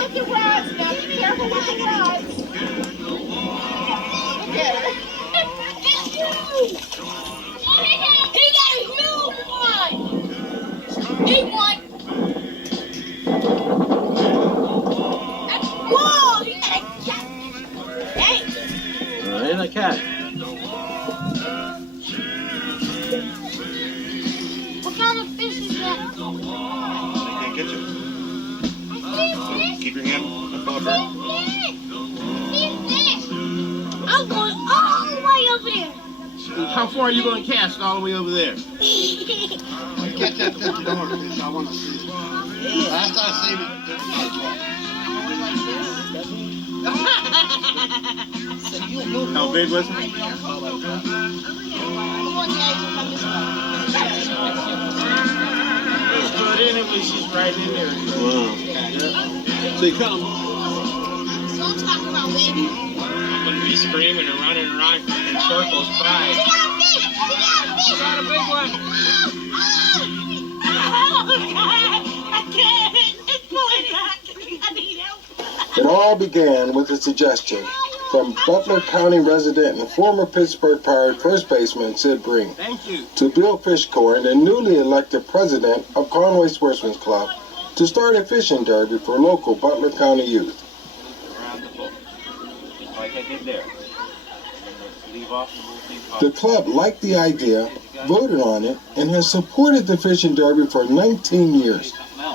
with the rods now. Be careful with the rods. Look at her. It's huge. He got a huge one. Big one. Whoa, he got a cat. Dang. And a cat. What kind of fish is that? I can't get you. Keep your hand above her. I'm going all the way over there. How far are you going to cast all the way over there? Catch that fish, don't worry, fish. I want to see it. Last I seen it, How big was it? Put in it when she's right in there. Wow. So you come. So I'm talking about, baby. I'm going to be screaming and running around in circles, crying. She got a fish! She got a Got a fish! big one. Oh, God! I can't! It's pulling back! I need help! It all began with a suggestion from Butler County resident and former Pittsburgh Pirate first baseman Sid Breen Thank you. to Bill Fishcorn, the newly elected president of Conway Sportsman's Club, to start a fishing derby for local Butler County youth. Around the boat. Like I did there. Leave off the little thing. The club liked the idea, voted on it, and has supported the fishing derby for 19 years.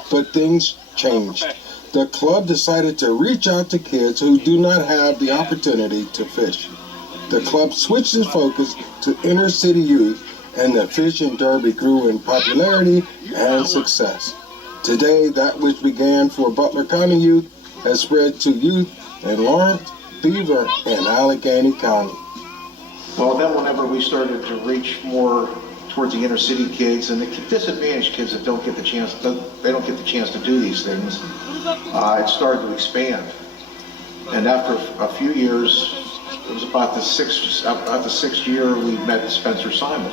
But things changed. The club decided to reach out to kids who do not have the opportunity to fish. The club switched its focus to inner city youth, and the fishing derby grew in popularity and success. Today, that which began for Butler County youth has spread to youth in Lawrence, Beaver, and Allegheny County. Well, then whenever we started to reach more towards the inner city kids and the disadvantaged kids that don't get the chance, they don't get the chance to do these things, it started to expand. And after a few years, it was about the sixth year, we met Spencer Simon.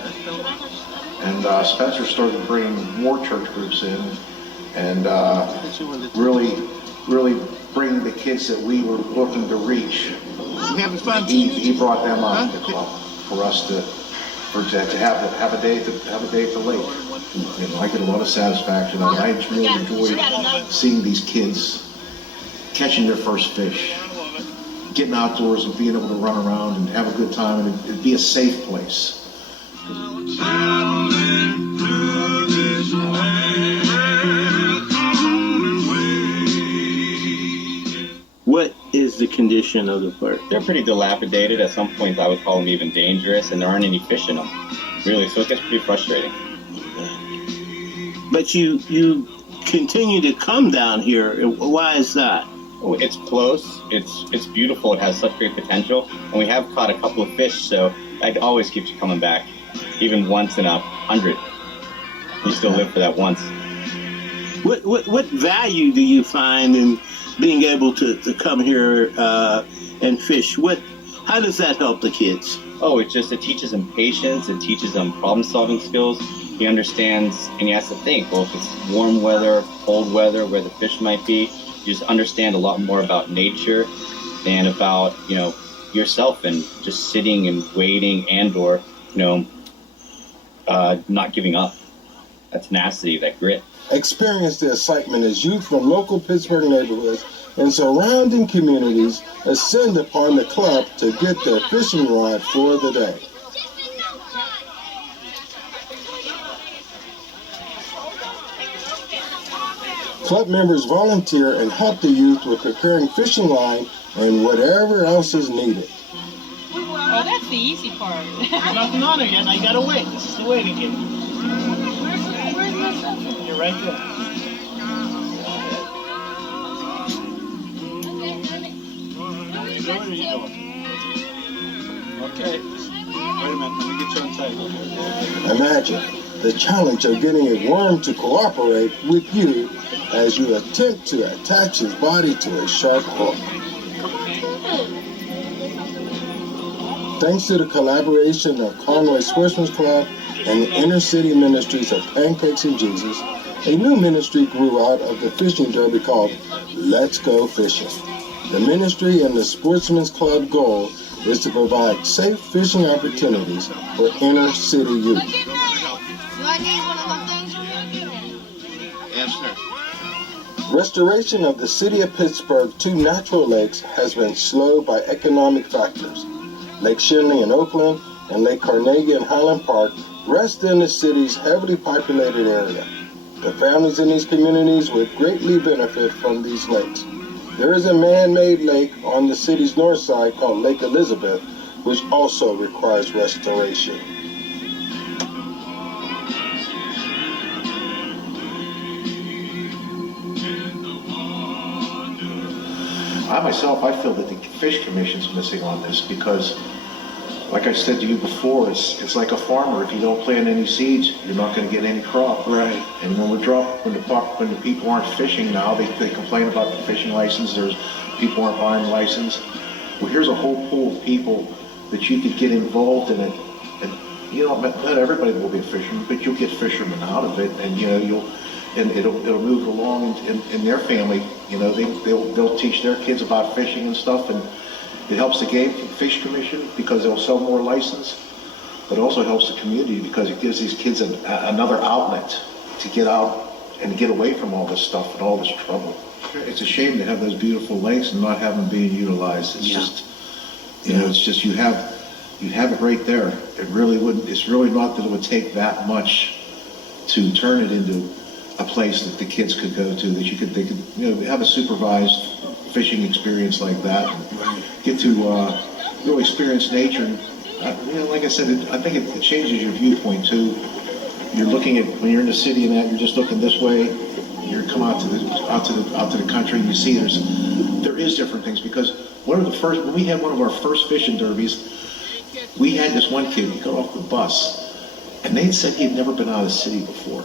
And Spencer started bringing more church groups in and really bring the kids that we were looking to reach. He brought them on to the club for us to have a day at the lake. And I get a lot of satisfaction. I really enjoy seeing these kids catching their first fish, getting outdoors and being able to run around and have a good time and it'd be a safe place. What is the condition of the park? They're pretty dilapidated. At some points, I would call them even dangerous, and there aren't any fish in them, really. So it gets pretty frustrating. But you continue to come down here. Why is that? Oh, it's close. It's beautiful. It has such great potential, and we have caught a couple of fish, so it always keeps you coming back, even once in 100. You still live for that once. What value do you find in being able to come here and fish? How does that help the kids? Oh, it teaches them patience. It teaches them problem-solving skills. He understands, and he has to think, well, if it's warm weather, cold weather, where the fish might be, you just understand a lot more about nature and about, yourself and just sitting and waiting and/or, not giving up. That tenacity, that grit. Experience the excitement as youth from local Pittsburgh neighborhoods and surrounding communities ascend upon the club to get their fishing rod for the day. Club members volunteer and help the youth with preparing fishing line and whatever else is needed. Oh, that's the easy part. Nothing on it yet. I gotta wait. This is the waiting game. Where's my cell phone? You're right there. Where are you going? Okay. Wait a minute. Let me get you untied. Imagine the challenge of getting a worm to cooperate with you as you attempt to attach his body to a sharp hook. Thanks to the collaboration of Conway Sportsman's Club and the Inner City Ministries of Pancakes and Jesus, A new ministry grew out of the fishing derby called Let's Go Fishing. The ministry and the Sportsman's Club goal is to provide safe fishing opportunities for inner city youth. Do I need one of them things? Yes, sir. Restoration of the city of Pittsburgh to natural lakes has been slowed by economic factors. Lake Shinley in Oakland and Lake Carnegie in Highland Park rest in the city's heavily populated area. The families in these communities would greatly benefit from these lakes. There is a man-made lake on the city's north side called Lake Elizabeth, which also requires restoration. I myself, I feel that the Fish Commission's missing on this because, like I said to you before, it's like a farmer. If you don't plant any seeds, you're not going to get any crop. Right. And when the people aren't fishing now, they complain about the fishing license. People aren't buying license. Well, here's a whole pool of people that you could get involved in it, and you know, not everybody will be a fisherman, but you'll get fishermen out of it, and you know, it'll move along in their family. You know, they'll teach their kids about fishing and stuff, and it helps the Game Fish Commission because they'll sell more license, but it also helps the community because it gives these kids another outlet to get out and get away from all this stuff and all this trouble. It's a shame to have those beautiful lakes and not have them being utilized. It's just, you know, it's just you have it right there. It really wouldn't. It's really not that it would take that much to turn it into a place that the kids could go to, that they could, you know, have a supervised fishing experience like that, and get to really experience nature. And, you know, like I said, I think it changes your viewpoint too. You're looking at, when you're in the city and that, you're just looking this way. You come out to the country, and you see there is different things, because when we had one of our first fishing derbies, we had this one kid. He got off the bus, and they said he had never been out of the city before.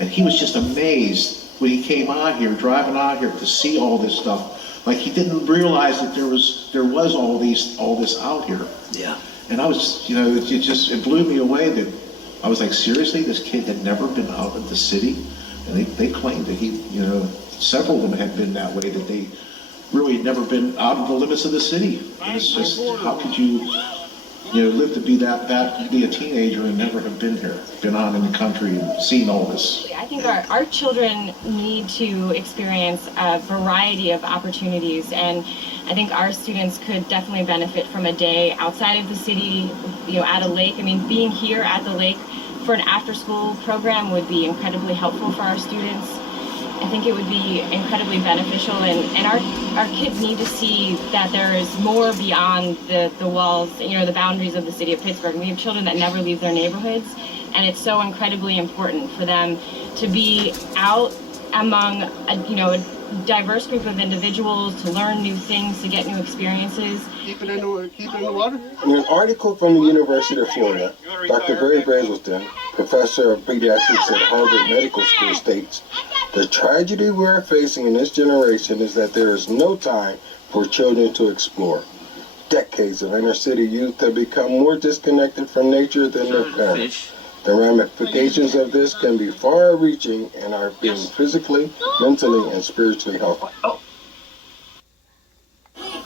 And he was just amazed when he came out here, driving out here to see all this stuff. Like, he didn't realize that there was all this out here. Yeah. And I was, you know, it blew me away that I was like, seriously, this kid had never been out of the city? And they claimed that he, you know, several of them had been that way, that they really had never been out of the limits of the city. And it's just, how could you know, live to be be a teenager and never have been here, been out in the country and seen all this? I think our children need to experience a variety of opportunities, and I think our students could definitely benefit from a day outside of the city, you know, at a lake. I mean, being here at the lake for an after-school program would be incredibly helpful for our students. I think it would be incredibly beneficial, and our kids need to see that there is more beyond the walls, you know, the boundaries of the city of Pittsburgh. We have children that never leave their neighborhoods, and it's so incredibly important for them to be out among a diverse group of individuals, to learn new things, to get new experiences. Keep it in the water. In an article from the University of Florida, Dr. Barry Brazelton, professor of pediatrics at Harvard Medical School, states, "The tragedy we are facing in this generation is that there is no time for children to explore. Decades of inner city youth have become more disconnected from nature than their parents. The ramifications of this can be far-reaching and are being physically, mentally, and spiritually healthy."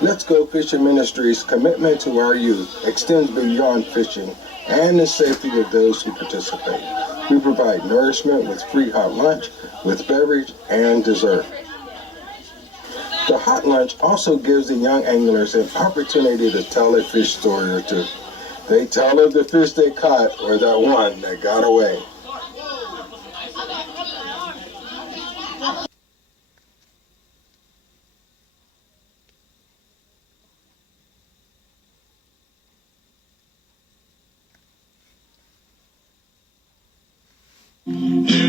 Let's Go Fishing Ministries' commitment to our youth extends beyond fishing and the safety of those who participate. We provide nourishment with free hot lunch, with beverage, and dessert. The hot lunch also gives the young anglers an opportunity to tell a fish story or two. They tell of the fish they caught or that one that got away. Hey.